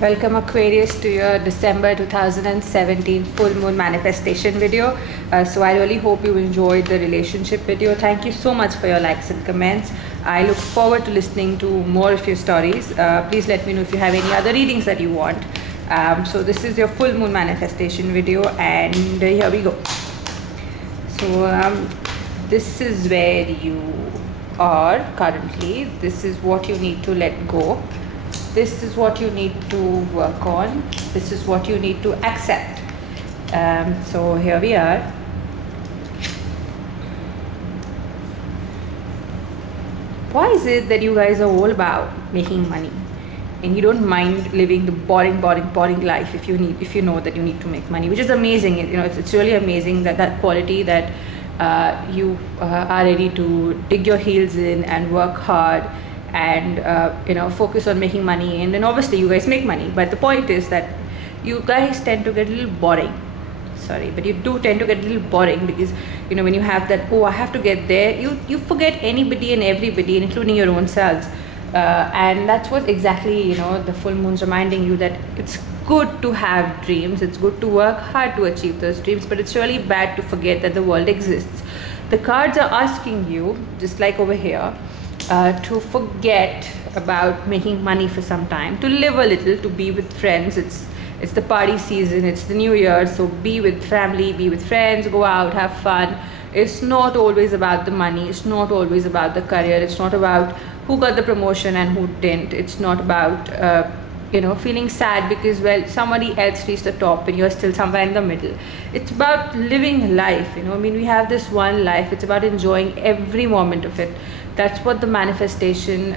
Welcome Aquarius to your December 2017 full moon manifestation video. So I really hope you enjoyed the relationship video. Thank you so much for your likes and comments. I look forward to listening to more of your stories. Please let me know if you have any other readings that you want. So this is your full moon manifestation video, and here we go. So this is where you are currently. This is what you need to let go. This is what you need to work on. This is what you need to accept. So here we are. Why is it that you guys are all about making money and you don't mind living the boring life if you know that you need to make money, which is amazing. It's really amazing that quality that you are ready to dig your heels in and work hard and focus on making money, and then obviously you guys make money, but the point is that you guys tend to get a little boring. But you do tend to get a little boring because when you have that, I have to get there, you forget anybody and everybody, including your own selves. And that's what exactly the full moon's reminding you, that it's good to have dreams, it's good to work hard to achieve those dreams, but it's really bad to forget that the world exists. The cards are asking you, just like over here, to forget about making money for some time, to live a little, to be with friends. It's the party season, it's the new year, so be with family, be with friends, go out, have fun. It's not always about the money, it's not always about the career, it's not about who got the promotion and who didn't. It's not about feeling sad because somebody else reached the top and you're still somewhere in the middle. It's about living life. We have this one life. It's about enjoying every moment of it. That's what the manifestation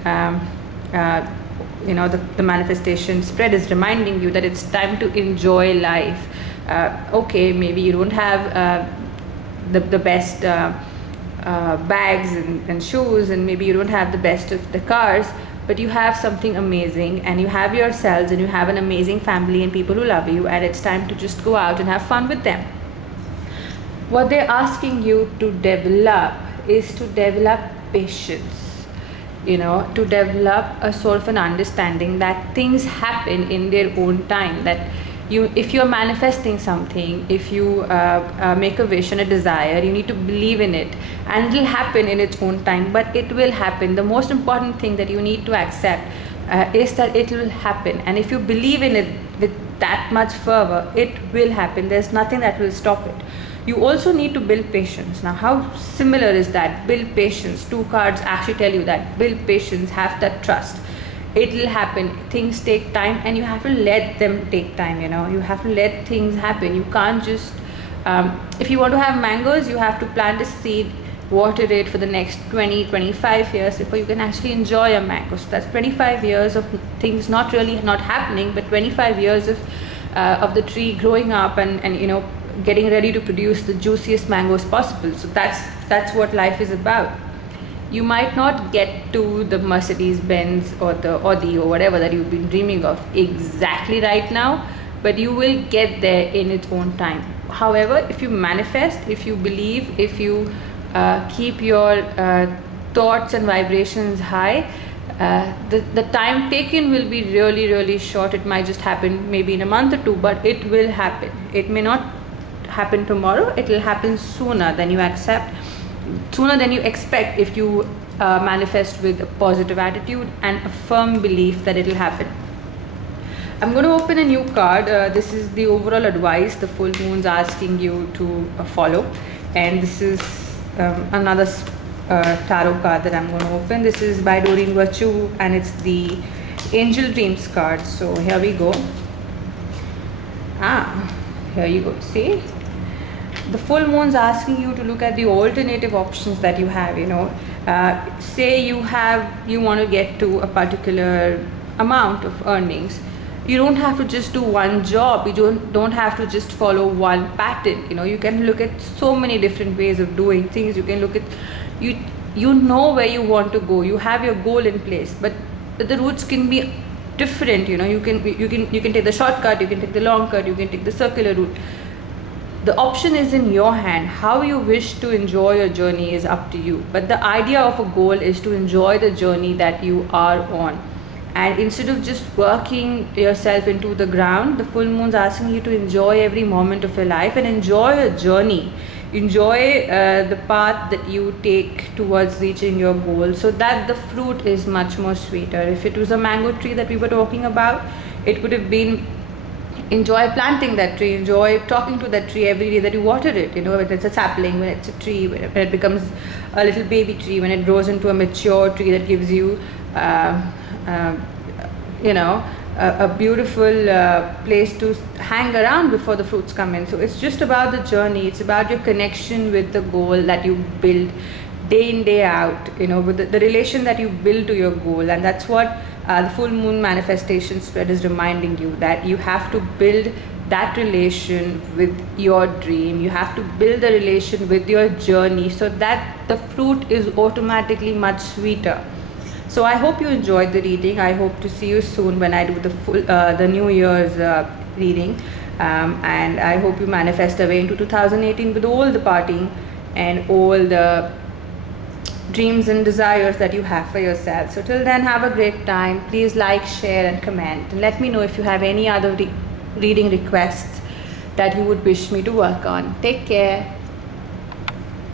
the manifestation spread is reminding you, that it's time to enjoy life. Okay, maybe you don't have the best bags and shoes, and maybe you don't have the best of the cars, but you have something amazing, and you have yourselves, and you have an amazing family and people who love you, and it's time to just go out and have fun with them. What they're asking you to develop is to develop patience, to develop a sort of an understanding that things happen in their own time, that if you're manifesting something, if you make a wish and a desire, you need to believe in it, and it'll happen in its own time, but it will happen. The most important thing that you need to accept is that it will happen, and if you believe in it with that much fervor, it will happen. There's nothing that will stop it. You also need to build patience. Now, how similar is that? Build patience. Two cards actually tell you that. Build patience, have that trust. It will happen. Things take time, and you have to let them take time. You have to let things happen. You can't just if you want to have mangoes, you have to plant a seed, water it for the next 20-25 years before you can actually enjoy a mango. So that's 25 years of things not happening, but 25 years of the tree growing up and getting ready to produce the juiciest mangoes possible. So that's what life is about. You might not get to the Mercedes Benz or the Audi or whatever that you've been dreaming of exactly right now, but you will get there in its own time. However, if you manifest, if you believe, if you keep your thoughts and vibrations high, the time taken will be really, really short. It might just happen maybe in a month or two, but it will happen. It may not happen tomorrow, it will happen sooner than you accept, sooner than you expect, if you manifest with a positive attitude and a firm belief that it will happen. I'm going to open a new card. This is the overall advice the full moon's asking you to follow, and this is another tarot card that I'm going to open. This is by Doreen Virtue, and it's the Angel Dreams card. So here we go. Here you go. See, the full moon's asking you to look at the alternative options that you have. Say you want to get to a particular amount of earnings. You don't have to just do one job. You don't have to just follow one pattern. You can look at so many different ways of doing things. You can look at you know where you want to go. You have your goal in place, but the routes can be different. You can take the shortcut, you can take the long cut, you can take the circular route. The option is in your hand. How you wish to enjoy your journey is up to you, but the idea of a goal is to enjoy the journey that you are on. And instead of just working yourself into the ground, the full moon's asking you to enjoy every moment of your life and enjoy a journey. Enjoy the path that you take towards reaching your goal, so that the fruit is much more sweeter. If it was a mango tree that we were talking about, it would have been enjoy planting that tree, enjoy talking to that tree every day that you water it. You know, when it's a sapling, when it's a tree, when it becomes a little baby tree, when it grows into a mature tree that gives you uh, you know, a beautiful place to hang around before the fruits come in. So it's just about the journey. It's about your connection with the goal that you build day in, day out, you know, with the relation that you build to your goal. And that's what the full moon manifestation spread is reminding you, that you have to build that relation with your dream. You have to build a relation with your journey, so that the fruit is automatically much sweeter. So I hope you enjoyed the reading. I hope to see you soon when I do the New Year's reading, and I hope you manifest away into 2018 with all the partying and all the dreams and desires that you have for yourself. So till then, have a great time. Please like, share and comment, and let me know if you have any other reading requests that you would wish me to work on. Take care.